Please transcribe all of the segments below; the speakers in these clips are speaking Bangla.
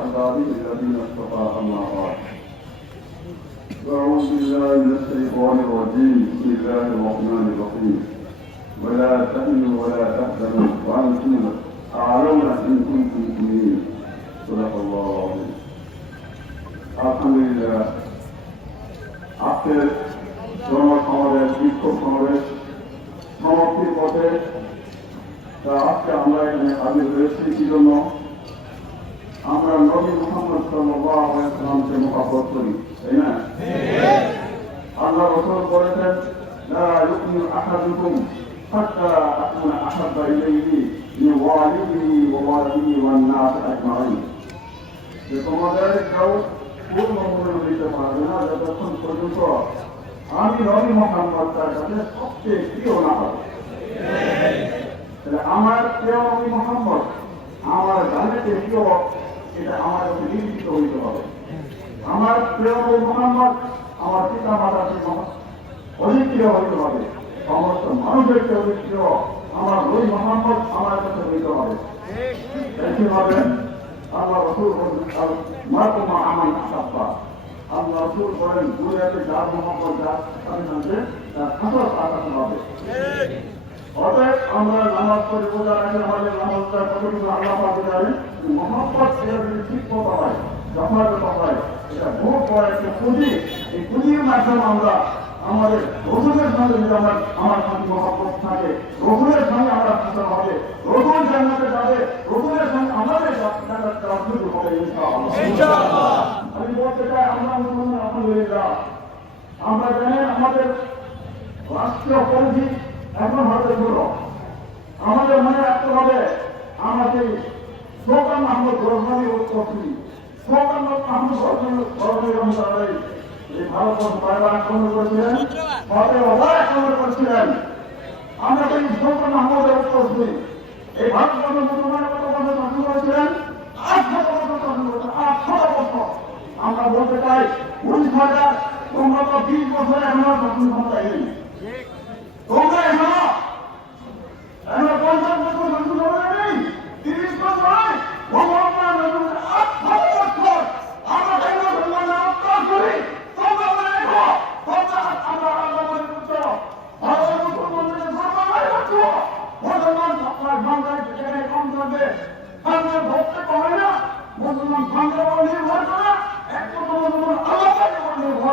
عباده الذين اصطفى أما بعد أعوذ بالله من الشيطان الرجيم بسم الله الرحمن الرحيم ولا تهنوا ولا تحزنوا وأنتم أعلون إن كنتم مؤمنين صدق الله العظيم الحمد لله আজকের জন্ম সমাবেশ বিক্ষোভ সমাবেশ সমাপ্তির পথে তা আজকে আমরা এখানে হাজির হয়েছি কি জন্য আমরা নবী মোহাম্মদ সাল্লামকে মোকাবত করি তাই না আল্লাহ রসুল বলেছেন لا يؤمن أحدكم حتى أكون أحب إليه من والده وولده والناس أجمعين যে তোমাদের কেউ পূর্ণ মূল্য দিতে পারবে না যতক্ষণ পর্যন্ত আমি নবী মোহাম্মদ তার কাছে সবচেয়ে প্রিয় না হবে আমার প্রিয় এটা আমার নির্দিষ্ট হইতে হবে। আমার প্রিয় মোহাম্মদ, আমার পিতা মাতা অধিক প্রিয় হইতে হবে। সমস্ত মানুষের চেয়ে অধিক প্রিয় আমার নবী মোহাম্মদ আমার কাছে হইতে হবে। একই হবে আল্লাহ রসুল মারকুমা আমান আসাব্বা। আল্লাহ রসুল বলেন, দুনিয়াতে যার মোহাম্মদ যার সাথে তার হবে। অতএব আমরা নামাজ পড়ে বোঝা আমাদের নামাজটা কতটুকু আল্লাহ পাবে জানে মোহাম্মদ এটা ঠিক মতো হয় যথাযথ হয়। এটা বহু বড় একটা পুঁজি এই পুঁজির মাধ্যমে আমরা আমাদের রসুলের সঙ্গে যদি আমার আমার সঙ্গে মহাপ্রত থাকে রসুলের সঙ্গে আমরা ফসল হবে রসুল জান্নাতে যাবে রসুলের সঙ্গে আমাদের জান্নাত হবে আমি বলতে চাই আমরা মুসলমান আলহামদুলিল্লাহ আমরা জানেন আমাদের রাষ্ট্রীয় পরিধি এখন হতে হলো আমাদের মনে রাখতে হবে আমাদের স্লোগান আহমদ রহমানি উৎপত্তি স্লোগান আহমদ রহমানি এই ভারতবর্ষ কয়বার আক্রমণ করেছিলেন ভারতে অবার আক্রমণ করেছিলেন। আমরা সেই আমরা বলতে চাই, উনিশ হাজার তোমরা তো বিশ বছরে এখনও শাসন ক্ষমতায় নেই তোমরা এখনও এখনও পঞ্চাশ বছর শাসন ক্ষমতায় নেই তিরিশ বছর নয় ভগবান আটশত বছর আমরা কেন মুসলমান নমস্কার করি তোমরা মনে রেখো তোমরা আমরা আল্লাহ মনে করছ ভারতের মুসলমানদের সর্বদাই করছ মুসলমান সপ্তাহ ভাঙ্গায় যেখানে কম থাকবে ভাঙ্গার ভক্তি কমে না মুসলমান ভাঙ্গার উপর নির্ভর করে একমাত্র মুসলমান আল্লাহর উপর নির্ভর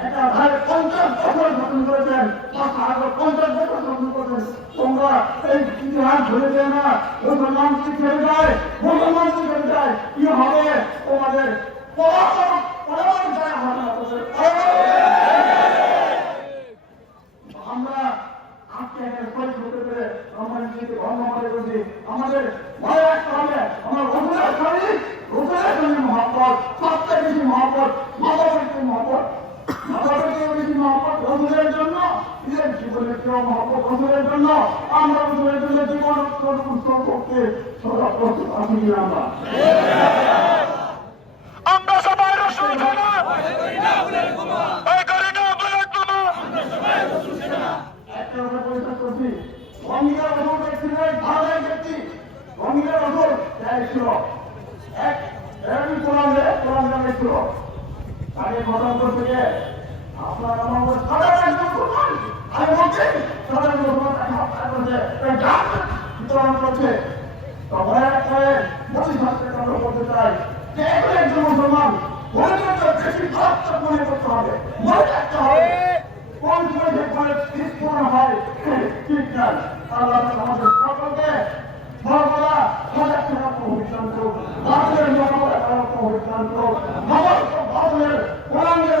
একাধারে পঞ্চাশ বছর কি হবে। আমরা আজকে হতে পেরে আমরা নিজেকে ধর্ম মনে করছি আমাদের মনে রাখতে হবে আমার রসুলের শরীর রসুলের সঙ্গে মহাপদ সবচেয়ে বেশি মহাপদ মানবের চেয়ে মহাপদ মানবের চেয়ে বেশি মহাপদ রসুলের জন্য নিজের জীবনের কেউ রসুলের জন্য আমরা রসুলের জন্য জীবন উৎসব করতে সদা প্রস্তুত আছি আমরা আমরা সবাই রসুল খানা। এই করি না বলে তুমি একটা কথা পরিষ্কার করছি রঙিনের রসুল ব্যক্তি নয় ভারতের ব্যক্তি। রঙিনের রসুল এক ছিল। এক কোরআন কোরআন ছিল। তাকে আপনার আমার উপর সাধারণ একজন কোরআন আমি বলছি সাধারণ মুসলমান করছে তাই গাছ বিতরণ করছে। তো রাখতে হবে মোদী সরকারকে আমরা বলতে চাই। যে এখন একজন মুসলমান করে আমাদের সকলকে সর্বদা সজাগ থাকা পরিচালন করুন ভারতের মোকাবেলা করার পরিচালন করুন সমস্ত ভারতের কোরআনের